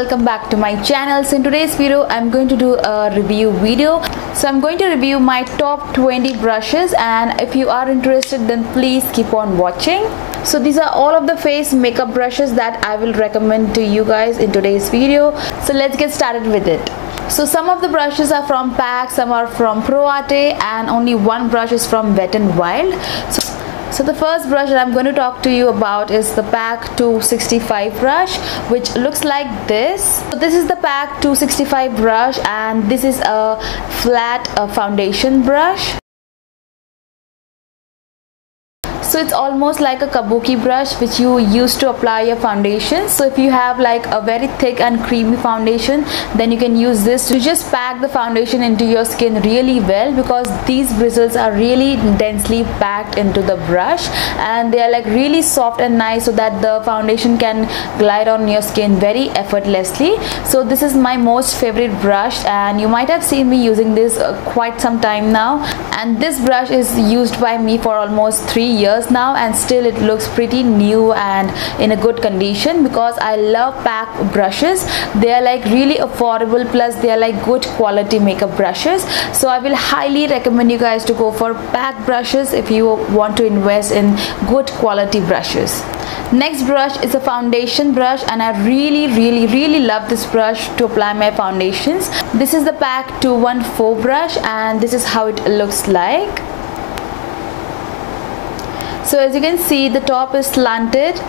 welcome back to my channel. So in today's video I'm going to do a review video. So I'm going to review my top 20 brushes, and if you are interested then please keep on watching. So these are all of the face makeup brushes that I will recommend to you guys in today's video. So let's get started with it. So some of the brushes are from PAC, some are from Proarte, and only one brush is from WetnWild. So the first brush that I'm going to talk to you about is the PAC 265 brush, which looks like this. So this is the PAC 265 brush, and this is a flat foundation brush. So it's almost like a kabuki brush which you use to apply your foundation. So if you have like a very thick and creamy foundation, then you can use this to just pack the foundation into your skin really well, because these bristles are really densely packed into the brush and they are like really soft and nice, so that the foundation can glide on your skin very effortlessly. So this is my most favorite brush, and you might have seen me using this quite some time now, and this brush is used by me for almost 3 years now, and still it looks pretty new and in a good condition, because I love PAC brushes. They are like really affordable, plus they are like good quality makeup brushes. So I will highly recommend you guys to go for PAC brushes if you want to invest in good quality brushes. Next brush is a foundation brush, and I really love this brush to apply my foundations. This is the PAC 214 brush, and this is how it looks like. So as you can see, the top is slanted.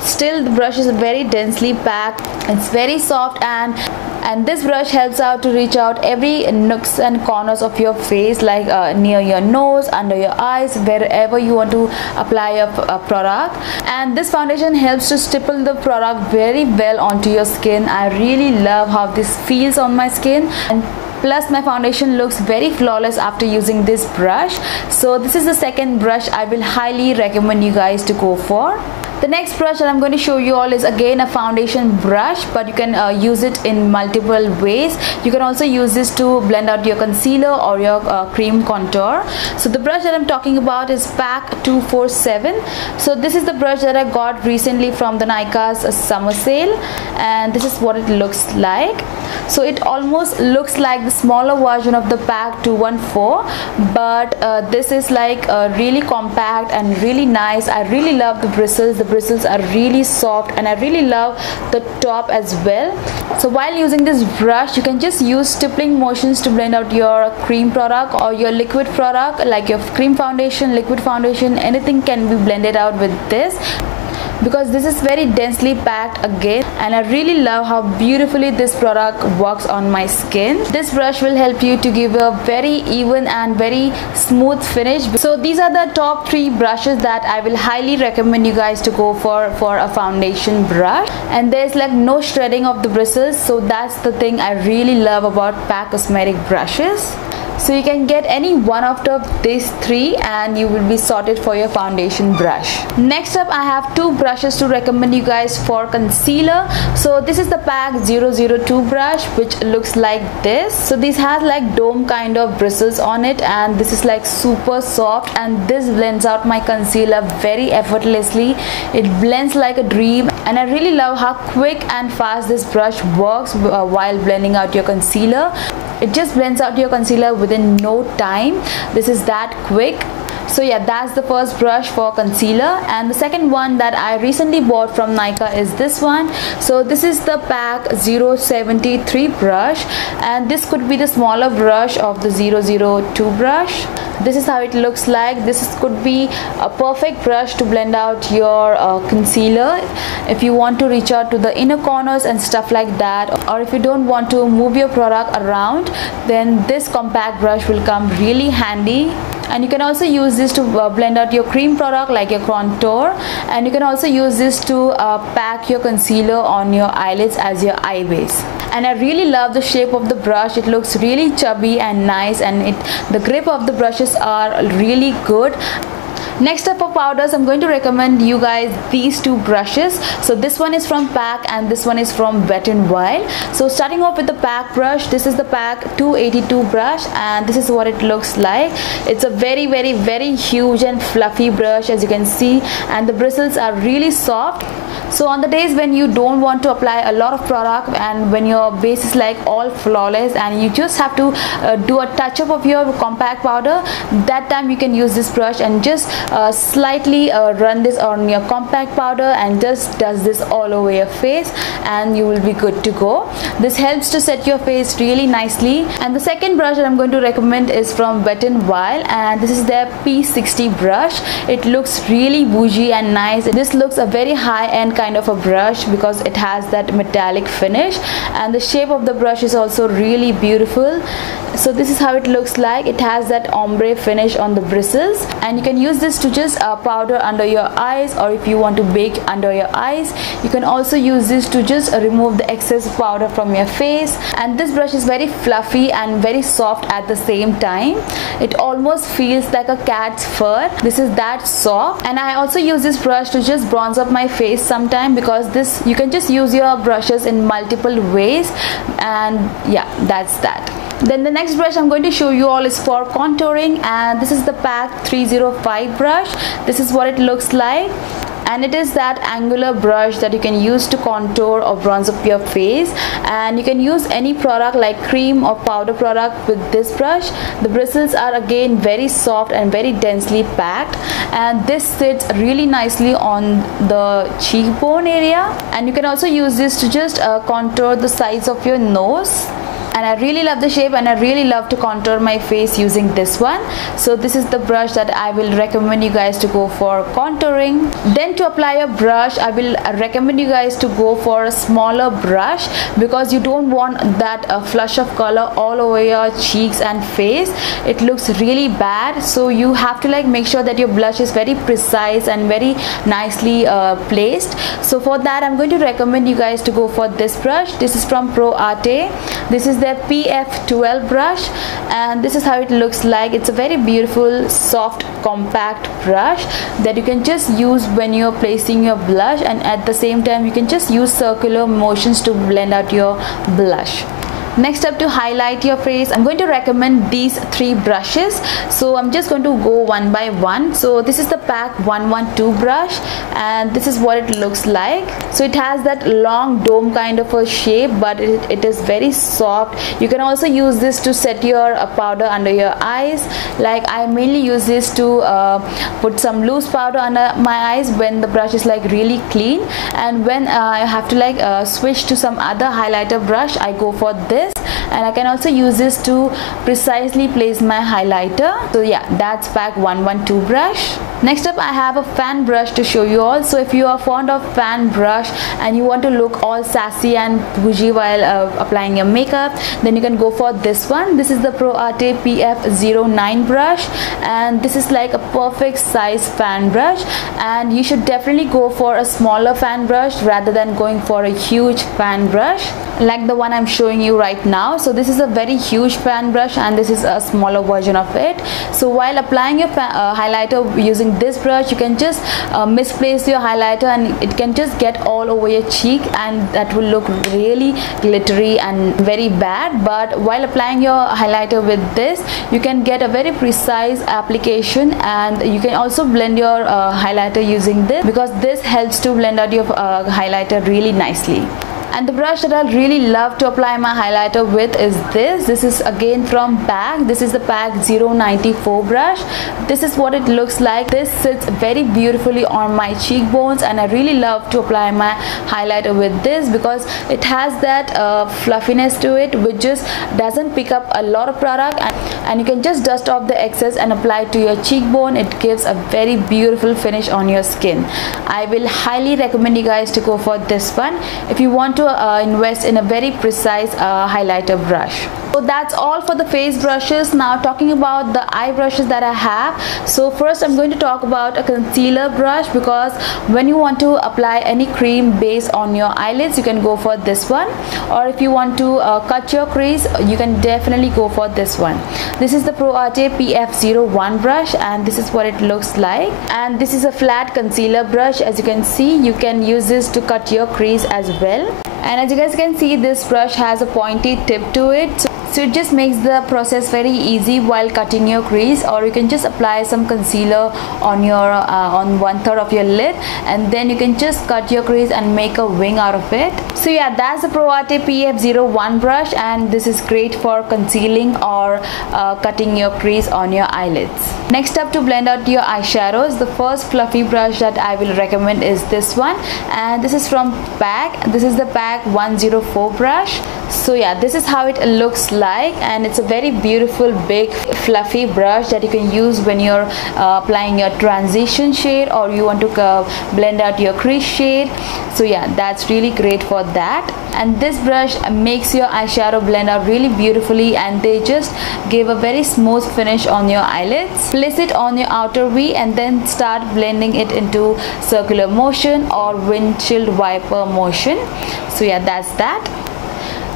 Still the brush is very densely packed. It's very soft, and this brush helps out to reach out every nooks and corners of your face, like near your nose, under your eyes, wherever you want to apply your product. And this foundation helps to stipple the product very well onto your skin. I really love how this feels on my skin, and plus my foundation looks very flawless after using this brush. So this is the second brush I will highly recommend you guys to go for. The next brush that I'm going to show you all is again a foundation brush, but you can use it in multiple ways. You can also use this to blend out your concealer or your cream contour. So the brush that I'm talking about is PAC 247. So this is the brush that I got recently from the Nika's summer sale, and this is what it looks like. So it almost looks like the smaller version of the PAC 214, but this is like really compact and really nice. I really love the bristles. The bristles are really soft, and I really love the top as well. So while using this brush, you can just use stippling motions to blend out your cream product or your liquid product, like your cream foundation, liquid foundation, anything can be blended out with this, because this is very densely packed again, and I really love how beautifully this product works on my skin. This brush will help you to give a very even and very smooth finish. So these are the top 3 brushes that I will highly recommend you guys to go for a foundation brush, and there's like no shredding of the bristles. So that's the thing I really love about PAC cosmetic brushes. So you can get any one of these 3 and you will be sorted for your foundation brush. Next up, I have 2 brushes to recommend you guys for concealer. So this is the PAC 002 brush, which looks like this. So this has like dome kind of bristles on it, and this is like super soft, and this blends out my concealer very effortlessly. It blends like a dream, and I really love how quick and fast this brush works while blending out your concealer. It just blends out your concealer within no time. This is that quick. So yeah, that's the first brush for concealer. And the second one that I recently bought from Nika is this one. So this is the PAC 073 brush, and this could be the smaller brush of the 002 brush. This is how it looks like. This could be a perfect brush to blend out your concealer if you want to reach out to the inner corners and stuff like that, or if you don't want to move your product around, then this compact brush will come really handy. And you can also use this to blend out your cream product, like your contour, and you can also use this to pack your concealer on your eyelids as your eye base. And I really love the shape of the brush. It looks really chubby and nice, and the grip of the brushes are really good. Next up for powders, I'm going to recommend you guys these two brushes. So this one is from PAC and this one is from WetnWild. So starting off with the PAC brush, this is the PAC 282 brush and this is what it looks like. It's a very huge and fluffy brush, as you can see, and the bristles are really soft. So on the days when you don't want to apply a lot of product and when your base is like all flawless and you just have to do a touch up of your compact powder, that time you can use this brush and just slightly run this on your compact powder and just does this all over your face and you will be good to go. This helps to set your face really nicely. And the second brush that I'm going to recommend is from WetnWild and this is their P60 brush. It looks really bougie and nice. This looks a very high-end kind of a brush because it has that metallic finish and the shape of the brush is also really beautiful. So this is how it looks like. It has that ombre finish on the bristles and you can use this to just powder under your eyes, or if you want to bake under your eyes, you can also use this to just remove the excess powder from your face. And this brush is very fluffy and very soft at the same time. It almost feels like a cat's fur. This is that soft. And I also use this brush to just bronze up my face sometime, because this you can just use your brushes in multiple ways. And yeah, that's that. Then the next brush I'm going to show you all is for contouring, and this is the PAC 305 brush. This is what it looks like, and it is that angular brush that you can use to contour or bronze up your face. And you can use any product like cream or powder product with this brush. The bristles are again very soft and very densely packed, and this sits really nicely on the cheekbone area. And you can also use this to just contour the sides of your nose. And I really love the shape and I really love to contour my face using this one. So this is the brush that I will recommend you guys to go for contouring. Then to apply a brush, I will recommend you guys to go for a smaller brush, because you don't want that flush of color all over your cheeks and face. It looks really bad. So you have to like make sure that your blush is very precise and very nicely placed. So for that I'm going to recommend you guys to go for this brush. This is from Proarte. This is their PF12 brush and this is how it looks like. It's a very beautiful soft compact brush that you can just use when you're placing your blush, and at the same time you can just use circular motions to blend out your blush. Next up, to highlight your face, I'm going to recommend these three brushes. So I'm just going to go one by one. So this is the PAC 112 brush and this is what it looks like. So it has that long dome kind of a shape, but it is very soft. You can also use this to set your powder under your eyes. Like I mainly use this to put some loose powder under my eyes when the brush is like really clean, and when I have to like switch to some other highlighter brush, I go for this. And I can also use this to precisely place my highlighter. So yeah, that's PAC 112 brush. Next up, I have a fan brush to show you all. So if you are fond of fan brush and you want to look all sassy and bougie while applying your makeup, then you can go for this one. This is the Proarte PF09 brush and this is like a perfect size fan brush, and you should definitely go for a smaller fan brush rather than going for a huge fan brush like the one I'm showing you right now. So this is a very huge fan brush and this is a smaller version of it. So while applying your highlighter using this brush, you can just misplace your highlighter and it can just get all over your cheek, and that will look really glittery and very bad. But while applying your highlighter with this, you can get a very precise application, and you can also blend your highlighter using this, because this helps to blend out your highlighter really nicely. And the brush that I really love to apply my highlighter with is this. This is again from PAC. This is the PAC 094 brush. This is what it looks like. This sits very beautifully on my cheekbones, and I really love to apply my highlighter with this because it has that fluffiness to it, which just doesn't pick up a lot of product, and you can just dust off the excess and apply it to your cheekbone. It gives a very beautiful finish on your skin. I will highly recommend you guys to go for this one if you want to invest in a very precise highlighter brush. So that's all for the face brushes. Now talking about the eye brushes that I have. So first I'm going to talk about a concealer brush, because when you want to apply any cream base on your eyelids, you can go for this one, or if you want to cut your crease, you can definitely go for this one. This is the Proarte PF01 brush, and this is what it looks like. And this is a flat concealer brush. As you can see, you can use this to cut your crease as well. And as you guys can see, this brush has a pointy tip to it, so it just makes the process very easy while cutting your crease. Or you can just apply some concealer on your on 1/3 of your lid, and then you can just cut your crease and make a wing out of it. So yeah, that's the Proarte PF01 brush, and this is great for concealing or cutting your crease on your eyelids. Next up, to blend out your eyeshadows, the first fluffy brush that I will recommend is this one, and this is from PAC. This is the PAC 104 brush. So yeah, this is how it looks like, and it's a very beautiful big fluffy brush that you can use when you're applying your transition shade, or you want to blend out your crease shade. So yeah, that's really great for that. And this brush makes your eyeshadow blend out really beautifully, and they just give a very smooth finish on your eyelids. Place it on your outer V and then start blending it into circular motion or windshield wiper motion. So yeah, that's that.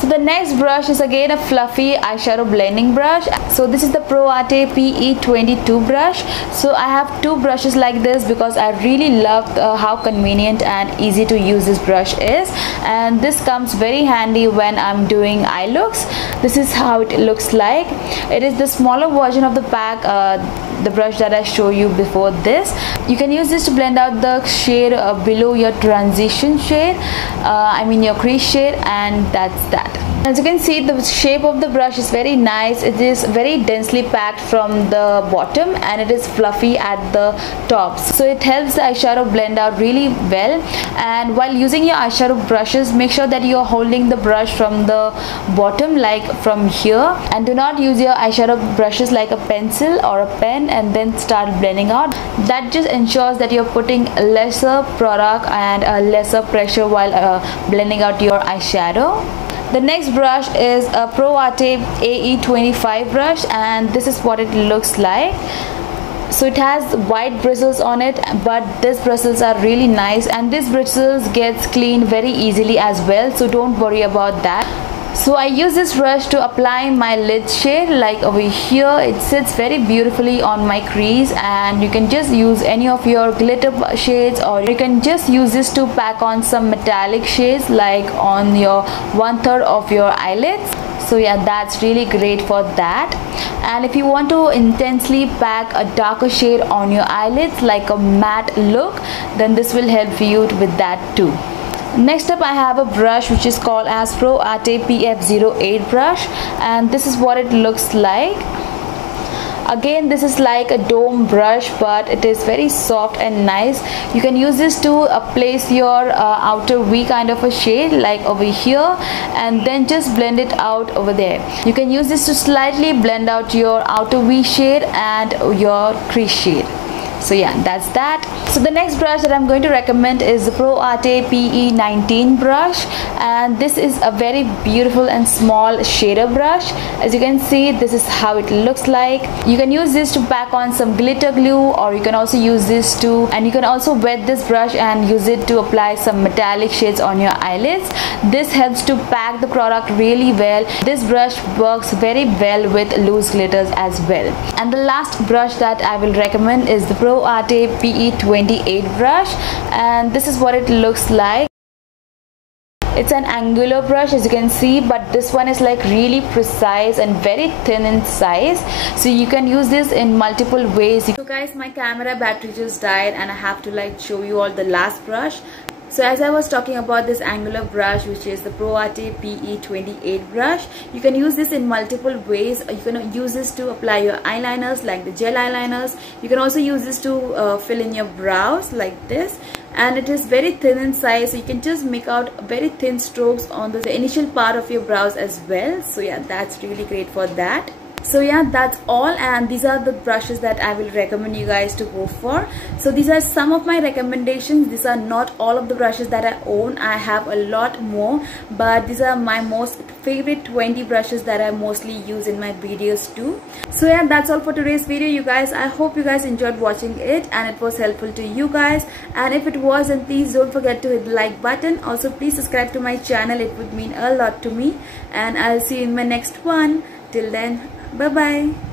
So the next brush is again a fluffy eyeshadow blending brush. So this is the Proarte PE22 brush. So I have two brushes like this because I really love how convenient and easy to use this brush is, and this comes very handy when I'm doing eye looks. This is how it looks like. It is the smaller version of the PAC, the brush that I showed you before this. You can use this to blend out the shade below your transition shade, I mean your crease shade, and that's that. As you can see, the shape of the brush is very nice. It is very densely packed from the bottom, and it is fluffy at the top, so it helps the eyeshadow blend out really well. And while using your eyeshadow brushes, make sure that you are holding the brush from the bottom, like from here, and do not use your eyeshadow brushes like a pencil or a pen and then start blending out. That just ensures that you're putting lesser product and lesser pressure while blending out your eyeshadow. The next brush is a Proarte AE25 brush, and this is what it looks like. So it has white bristles on it, but these bristles are really nice, and these bristles gets cleaned very easily as well, so don't worry about that. So I use this brush to apply my lid shade, like over here. It sits very beautifully on my crease, and you can just use any of your glitter shades, or you can just use this to pack on some metallic shades like on your 1/3 of your eyelids. So yeah, that's really great for that. And if you want to intensely pack a darker shade on your eyelids like a matte look, then this will help you with that too. Next up, I have a brush which is called as Proarte PF08 brush, and this is what it looks like. Again, this is like a dome brush, but it is very soft and nice. You can use this to place your outer V kind of a shade like over here, and then just blend it out over there. You can use this to slightly blend out your outer V shade and your crease shade. So yeah, that's that. So the next brush that I'm going to recommend is the Proarte PE19 brush, and this is a very beautiful and small shader brush. As you can see, this is how it looks like. You can use this to pack on some glitter glue, or you can also use this to, and you can also wet this brush and use it to apply some metallic shades on your eyelids. This helps to pack the product really well. This brush works very well with loose glitters as well. And the last brush that I will recommend is the Proarte PE28 brush, and this is what it looks like. It's an angular brush, as you can see, but this one is like really precise and very thin in size, so you can use this in multiple ways. So guys, my camera battery just died, and I have to like show you all the last brush. So as I was talking about this angular brush, which is the Proarte PE28 brush, you can use this in multiple ways. You can use this to apply your eyeliners, like the gel eyeliners. You can also use this to fill in your brows like this, and it is very thin in size, so you can just make out very thin strokes on the initial part of your brows as well. So yeah, that's really great for that. So yeah, that's all, and these are the brushes that I will recommend you guys to go for. So these are some of my recommendations. These are not all of the brushes that I own. I have a lot more, but these are my most favorite 20 brushes that I mostly use in my videos too. So yeah, that's all for today's video, you guys. I hope you guys enjoyed watching it and it was helpful to you guys, and if it was, then please don't forget to hit the like button. Also, please subscribe to my channel. It would mean a lot to me, and I'll see you in my next one. Till then, bye bye.